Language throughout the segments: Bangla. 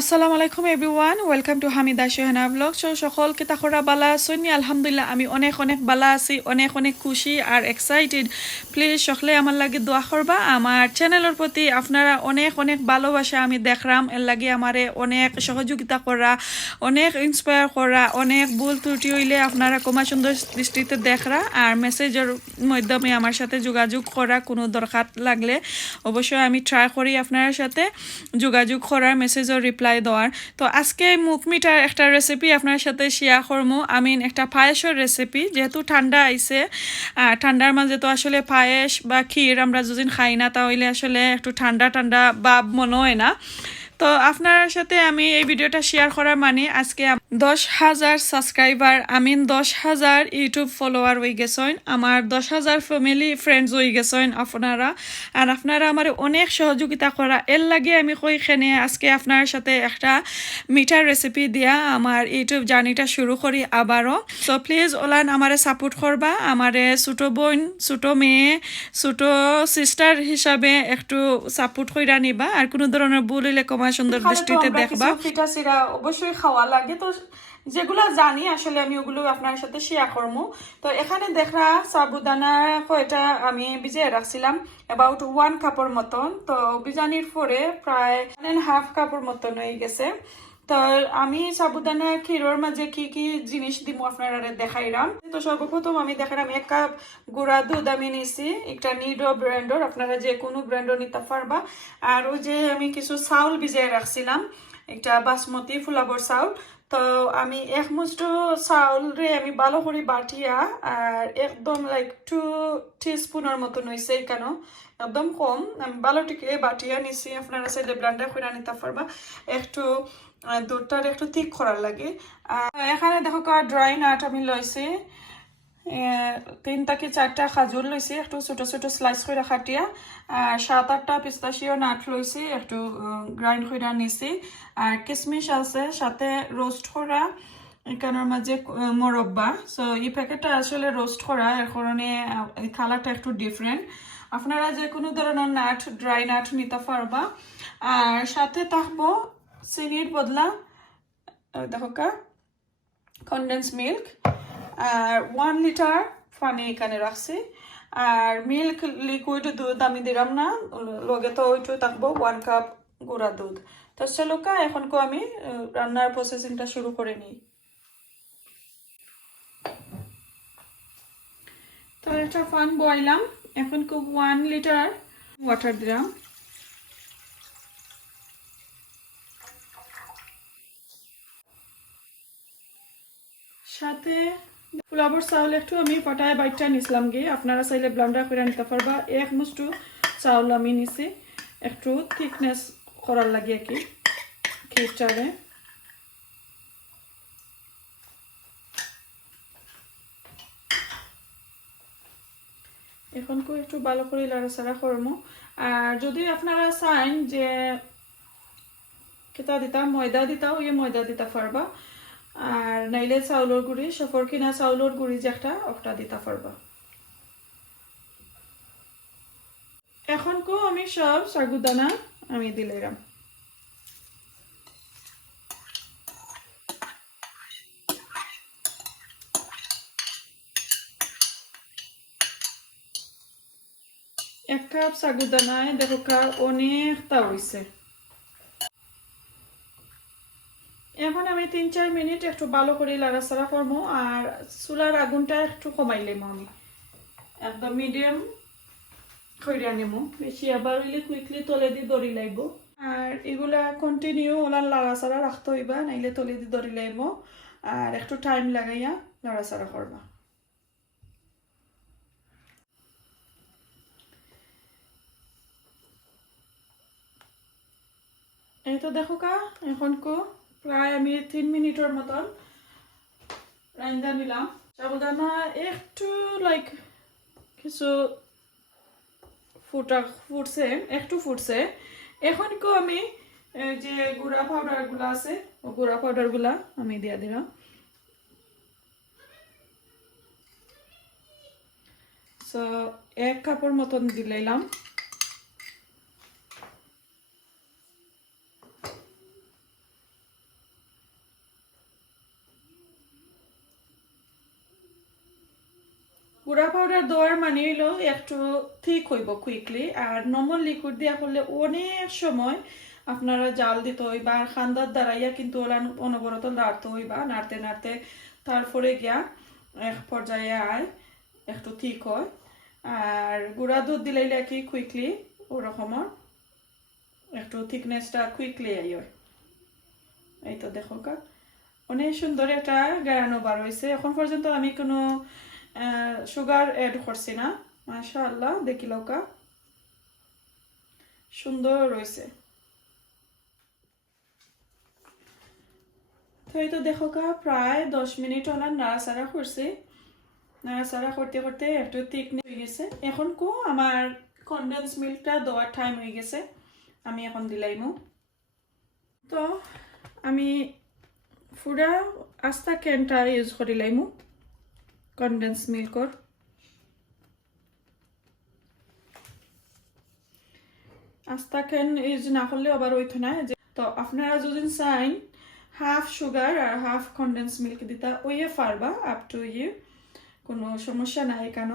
আসসালামু আলাইকুম everyone welcome to Hamida Sohana blog সকল কেতাখরা বালা আসুন আলহামদুলিল্লাহ আমি অনেক অনেক বালা আছি অনেক অনেক খুশি আর এক্সাইটেড প্লিজ সকলে আমার লাগে দোয়া করবা আমার চ্যানেলের প্রতি আপনারা অনেক অনেক ভালোবাসা আমি দেখলাম এর লাগে আমারে অনেক সহযোগিতা করা অনেক ইন্সপায়ার করা অনেক ভুল ত্রুটি হইলে আপনারা কমা সুন্দর দৃষ্টিতে দেখরা আর মেসেজের মাধ্যমে আমার সাথে যোগাযোগ করা কোনো দরকার লাগলে অবশ্যই আমি ট্রাই করি আপনার সাথে যোগাযোগ করার মেসেজের রিপ্লাই দেওয়ার। তো আজকে মুখ মিঠার একটা রেসিপি আপনার সাথে শেয়ার করবো। একটা পায়েসের রেসিপি, যেহেতু ঠান্ডা আইছে ঠান্ডার মাঝে তো আসলে পায়েস বা ক্ষীর আমরা যদি খাই না তাহলে আসলে একটু ঠান্ডা ঠান্ডা ভাব মনে হয় না। তো আপনার সাথে আমি এই ভিডিওটা শেয়ার করার মানে আজকে 10,000 সাবস্ক্রাইবার, 10,000 ইউটিউব ফলোয়ার হয়ে গেছেন, আমার 10,000 ফ্যামিলি ফ্রেন্ডস হয়ে গেছেন আপনারা। আর আপনারা আমার অনেক সহযোগিতা করা এর লাগে আমি কইখানে আজকে আপনার সাথে একটা মিঠার রেসিপি দিয়া আমার ইউটিউব জার্নিটা শুরু করি আবারও। সো প্লিজ ওলান আমারে সাপোর্ট করবা, আমারে ছোটো বোন ছোটো মেয়ে ছোটো সিস্টার হিসাবে একটু সাপোর্ট কইরা নিবা। আর কোনো ধরনের ভুল হইলে কমা সুন্দর দৃষ্টিতে দেখবা। পিঠা সিরা অবশ্যই খাওয়া লাগে, তো যেগুলো জানি আসলে আমি ওগুলো আপনার সাথে শেয়ার করবো। তো এখানে দেখরা সাবুদানা কয়টা আমি ভিজিয়ে রাখছিলাম অ্যাবাউট 1 কাপের মতন। তো বিজানির পরে প্রায় 1.5 কাপের মতন হয়ে গেছে। তো আমি সাবুদানা ক্ষীরের মাঝে কি কি জিনিস দিব আপনারা দেখাইলাম। তো সর্বপ্রথম আমি দেখালাম 1 কাপ গুঁড়া দুধ আমি নিছি, একটা নিডো ব্র্যান্ডর, আপনারা যে কোনো ব্র্যান্ডর নিতে পারবা। আর ওই যে আমি কিছু চাউল ভিজিয়ে রাখছিলাম, একটা বাসমতি ফুলাবর চাউল। তো আমি 1 মুঠো চাউল রে আমি ভালো করে বাটিয়া আর একদম লাইক 2 টিস্পুনের মতন হয়েছে, কেন একদম কম আমি ভালোটিকে বাটিয়া নিছি। আপনারা চাইলে ব্লেন্ডার করে নিতে পারবা, একটু দুধটার একটু ঠিক করার লাগে। এখানে দেখো ড্রাই নাট আমি লইছি 3 থেকে 4টা খাজুর লইছি, একটু ছোট ছোট স্লাইস করে কাটিয়া। আর 7-8টা পিস্তাশিও নাট লইছি, একটু গ্রাইন্ড করে নিছি। আর কিশমিশ আছে সাথে রোস্ট করা এখানের মাঝে মোরব্বা। সো এই প্যাকেটটা আসলে রোস্ট করা, এর কারণে এই কালারটা একটু ডিফারেন্ট। আপনারা যে কোনো ধরনের নাট ড্রাই নাট নিতে পারবা। আর সাথে থাকবো চিনির বদলা দেখো কনডেন্স মিল্ক, আর 1 লিটার পানি এখানে রাখছি। আর মিল্ক লিকুইড দুধ আমি দিলাম না, লগে তো ওইটু থাকবো 1 কাপ গুঁড়া দুধ। তো চলোকা এখন আমি রান্নার প্রসেসিংটা শুরু করে নিই। তো একটা পান বয়লাম, এখন 1 লিটার ওয়াটার দিলাম। সাথে ফুলাবর চাউল একটু আমি পাটায় বাইটটা নিছিলাম গিয়ে, আপনারা চাইলে ব্লেন্ডার করে নিতে পারবা। 1 মুঠো চাউল আমি নিছি একটু থিকনেস করার লাগে কি ক্ষীরটারে। এখন একটু ভালো করে লাড়াচাড়া করবো। আর যদি আপনারা চান যে কেতা দিতা ময়দা দিতাও ময়দা দিতে পারবা, আর নাইলে চাউলের গুঁড়ি সফর কিনা চাউলের গুঁড়ি যে একটা দিতে পারবা। এখন আমি সব সাগুদানা আমি দিলাম। এক কাপ সাগুদানায় দেখো অনেকটা হয়েছে। এখন আমি 3-4 মিনিট একটু ভালো করে লাড়াচাড়া করবো। আর চুলার আগুনটা একটু কমাইলাম, আমি একদম মিডিয়াম কইরা নেব, বেশি আবার হইলে কুইকলি তলে দিয়ে দড়ি লাগব। আর এগুলা কন্টিনিউ ওনার লাড়াচাড়া রাখতে হইবা, নাইলে তলে দিয়ে দড়ি লাগব। আর একটু টাইম লাগাইয়া লাড়াচাড়া করবা। এই তো দেখো এখন প্রায় আমি 3 মিনিটের মতন রান্না নিলাম। সাবুদানা একটু লাইক কিছু ফুটছে, একটু ফুটছে। এখন আমি যে গুঁড়া পাউডার গুলা আছে ও গুঁড়া পাউডার গুলা আমি দিয়ে দিলাম। সো 1 কাপের মতন দিলাম। পাউডার দেওয়ার মানে হইলো একটু ঠিক হইব কুইকলি, আর নর্মাল লিকুইড দিয়া করলে অনেক সময় আপনারা জাল দিতে হইবা, আর খান্দার দ্বারাইয়া কিন্তু ওরা অনবরত নাড়তে হইবা, নাড়তে নাড়তে তারপরে গিয়া এক পর্যায়ে আয় একটু ঠিক হয়। আর গুঁড়া দুধ দিলাইলে কি কুইকলি ওরকমের একটু থিকনেসটা কুইকলি আই হয়। এই তো দেখো কা অনেক সুন্দর একটা গাঢ় বার হয়েছে। এখন পর্যন্ত আমি কোনো সুগার এড করছি না, মাশাআল্লাহ দেখিলাও কা সুন্দর রয়েছে। তো এই তো দেখো কা প্রায় 10 মিনিট হল নাড়াচাড়া করছি, নাড়াচাড়া করতে করতে একটু থিকনেস হয়ে গেছে। এখন কো আমার কনডেন্স মিল্কটা দেওয়ার টাইম হয়ে গেছে, আমি এখন দিলাইমু। তো আমি পুরা আস্তা ক্যানটা ইউজ করিলাইমু কনডেন্স মিল্কর। আস্তা ক্যান ইউজ না করলে আবার ওইতো না। তো আপনারা যদি চাইন হাফ সুগার আর হাফ কনডেন্স মিল্ক দিতা ওইয়ে পারবা, আপ টু ইউ, কোনো সমস্যা নাই কেন।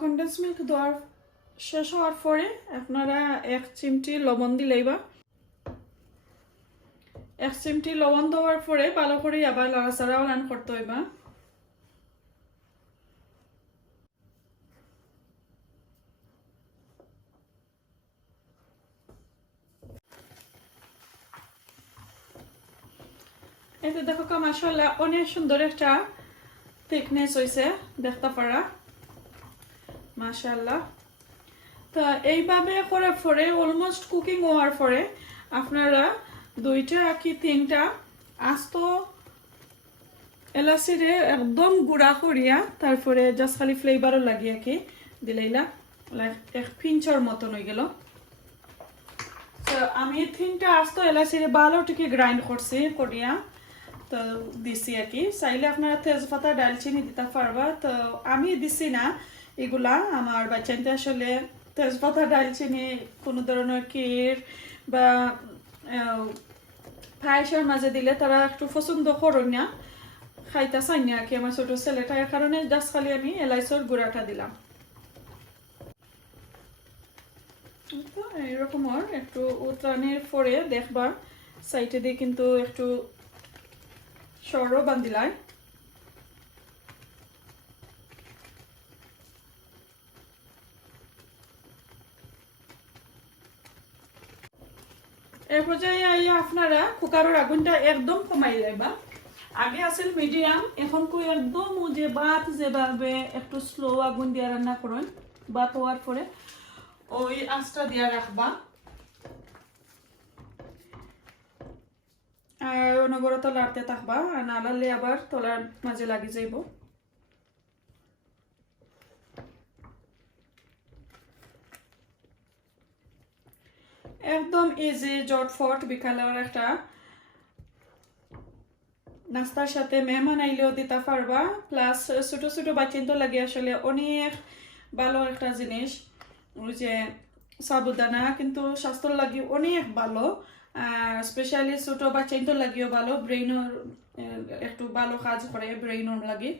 কনডেন্স মিল্ক দেওয়ার শেষ হওয়ার পরে আপনারা 1 চিমটি লবণ দিলেইবা। 1 চিমটি লবণ দেওয়ার পরে ভালো করে আবার লাড়াচাড়াও রান করতে হইবা। এতে দেখো কা মাশাআল্লাহ অনেক সুন্দর একটা থিকনেস হয়েছে দেখতে পারা, মাশাআল্লাহ। তো এইভাবে করার পরে অলমোস্ট কুকিং হওয়ার পরে আপনারা 2টা কি 3টা আস্ত এলাচিরে একদম গুঁড়া করিয়া তারপরে জাস্ট খালি ফ্লেভারও লাগিয়ে কি দিলাইলা, এক পিঞ্চর মতন হয়ে গেল। তো আমি 3টা আস্ত এলাচিরে ভালোটিকে গ্রাইন্ড করছি করিয়া তো দিছি আর কি। চাইলে আপনারা তেজপাতা ডালচিনি দিতে পারবা, তো আমি দিছি না এগুলা। আমার বাচ্চাতে আসলে তেজপাতা ডালচিনি কোনো ধরনের ক্ষীর বা পায়েসের মাঝে দিলে তারা একটু পছন্দ করেন না, খাইতে চাই না আর কি আমার ছোট ছেলেটা, এর কারণে জাস্ট খালি আমি এলাইচর গুঁড়াটা দিলাম। এইরকম একটু উত্রানের পরে দেখবা সাইডে দিয়ে কিন্তু একটু সরো বান্দিলাই। এর পর্যায়ে আপনারা কুকারের আগুনটা একদম কমাই লাইবা। আগে আসল মিডিয়াম, এখন কই একদম যে ভাত যেভাবে একটু স্লো আগুন দিয়ে রান্না করেন, ভাত হওয়ার পরে ওই আঁচটা দিয়ে রাখবা। আর অনবরত লাড়তে থাকবা, আর না লাড়লে আবার তলার মাঝে লাগি যাইব। একদম ইজি জটফট বিকালের একটা নাস্তার সাথে মেহমান আইলেও দিতে পারবা, প্লাস ছোট ছোট বাচ্চাদের লাগে আসলে অনেক ভালো একটা জিনিস। ওই যে সাবুদানা কিন্তু স্বাস্থ্যর লাগে অনেক ভালো, আর স্পেশালি ছোট বাচ্চাদের লাগিও ভালো, ব্রেইনের একটু ভালো কাজ করে ব্রেইনের লাগে।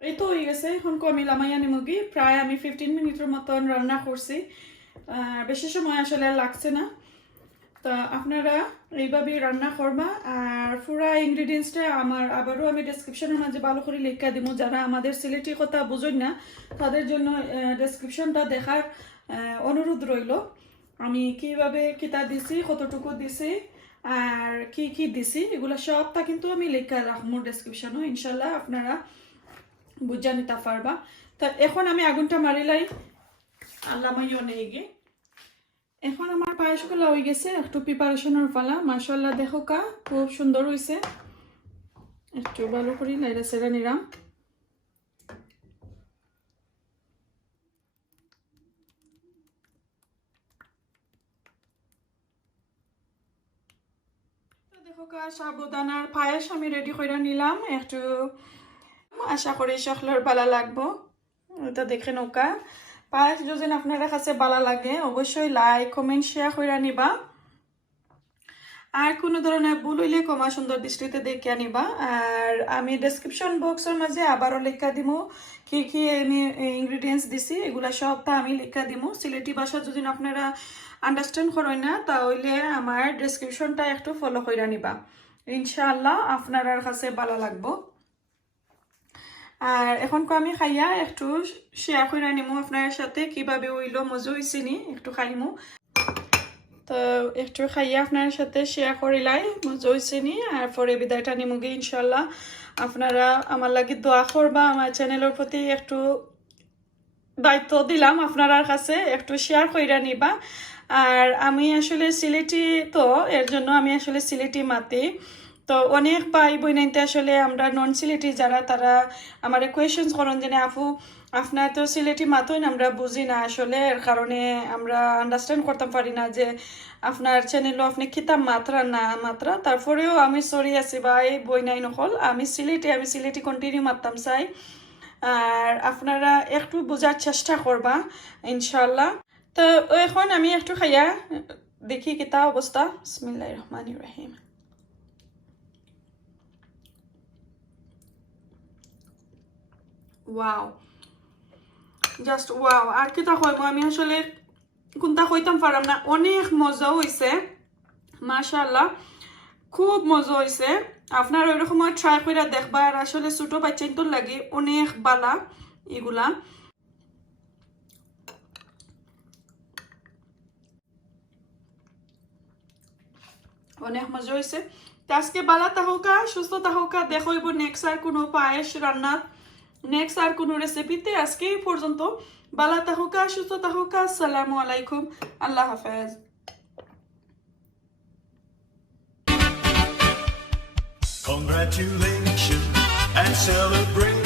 এই তো হয়ে গেছে। এখন আমি লামাইয়া নিমুগি, প্রায় আমি 15 মিনিটের মতন রান্না করছি, বেশি সময় আসলে লাগছে না। তো আপনারা এইভাবেই রান্না করবা। আর পুরা ইনগ্রিডিয়েন্টসটা আমার আবারও আমি ডেসক্রিপশনের মাঝে ভালো করে লেখা দিব, যারা আমাদের সিলেটি কথা বুঝেন না তাদের জন্য ডেসক্রিপশনটা দেখার অনুরোধ রইল। আমি কিভাবে কিতা দিছি, কতটুকু দিছি আর কি কি দিছি এগুলো সবটা কিন্তু আমি লেখা রাখবো ডেসক্রিপশনও, ইনশাল্লাহ আপনারা বুঝা নিতে পারবা। তা এখন আমি আগুনটা মারিলাই, আল্লাহ মাইও নেই গে। এখন আমার পায়েসগুলো হয়ে গেছে, একটু প্রিপারেশনের পালা। মাশাআল্লাহ দেখো কা খুব সুন্দর হয়েছে। একটু ভালো করে নাইরা সেরা নিলাম। দেখো কা সাবুদানার পায়েস আমি রেডি করে নিলাম। একটু আশা করি সকলের ভালো লাগবো, এটা দেখে নৌকা। পায়েস যদি আপনারা কাছে ভালো লাগে অবশ্যই লাইক কমেন্ট শেয়ার করে নিবা আর কোনো ধরনের ভুল হইলে ক্ষমা সুন্দর দৃষ্টিতে দেখে আনিবা আর আমি ডেসক্রিপশন বক্সের মাঝে আবারও লেখা দিমু কি কি আমি ইনগ্রিডিয়েন্টস দিছি এগুলা সবটা আমি লেখা দিমু সিলেটি ভাষা যদি আপনারা আন্ডারস্ট্যান্ড করেন না তাহলে আমার ডেসক্রিপশনটা একটু ফলো করে নিবা ইনশাআল্লাহ আপনার কাছে ভালো লাগবো আর এখন আমি খাইয়া একটু শেয়ার করে নিমু আপনার সাথে কিভাবে হইলো মজা হইছে নি একটু খাইমু তো একটু খাইয়া আপনার সাথে শেয়ার করিলাই মজা হইছে নি আর পরে বিদায়টা নিমুগে ইনশাআল্লাহ আপনারা আমার লাগি দোয়া করবা আমার চ্যানেলের প্রতি একটু দায়িত্ব দিলাম আপনার কাছে একটু শেয়ার কইরা নিবা আর আমি আসলে সিলেটি তো এর জন্য আমি আসলে সিলেটি মাতি তো অনেক ভাই বোনাইতে আসলে আমরা নন সিলেটি যারা তারা আমার কোয়েশনস করেন যে আপু আপনার তো সিলেটি মাতই আমরা বুঝি না আসলে এর কারণে আমরা আন্ডারস্ট্যান্ড করতে পারি না যে আপনার চ্যানেলও আপনি কিতাব মাত্রা না মাত্রা তারপরেও আমি সরি আছি ভাই বইনাই নকল আমি সিলেটি কন্টিনিউ মারতাম চাই আর আপনারা একটু বোঝার চেষ্টা করবা ইনশাল্লাহ তো এখন আমি একটু খাইয়া দেখি কিতা অবস্থা বিসমিল্লাহির রহমানির রহিম ওয়াও জাস্ট ওয়াও আর কিতা কইব আমি আসলে কোনটা কইতাম পারলাম না অনেক মজা হইছে মাশাআল্লাহ খুব মজা হইছে আপনার ওইরকম ট্রাই করে দেখবা আর আসলে ছোট বাচ্চাদের লাগি অনেক বালা এগুলা অনেক মজা হয়েছে আজকে বালা তাহকা সুস্থ তাহকা দেখইব নেক্সট আর কোনো পায়েস রান্নার নেক্সট আর কোনো রেসিপিতে আজকে এই পর্যন্ত বালা তাহকা সুস্থ তাহকা আসসালামু আলাইকুম আল্লাহ হাফেজ Congratulations and celebrate.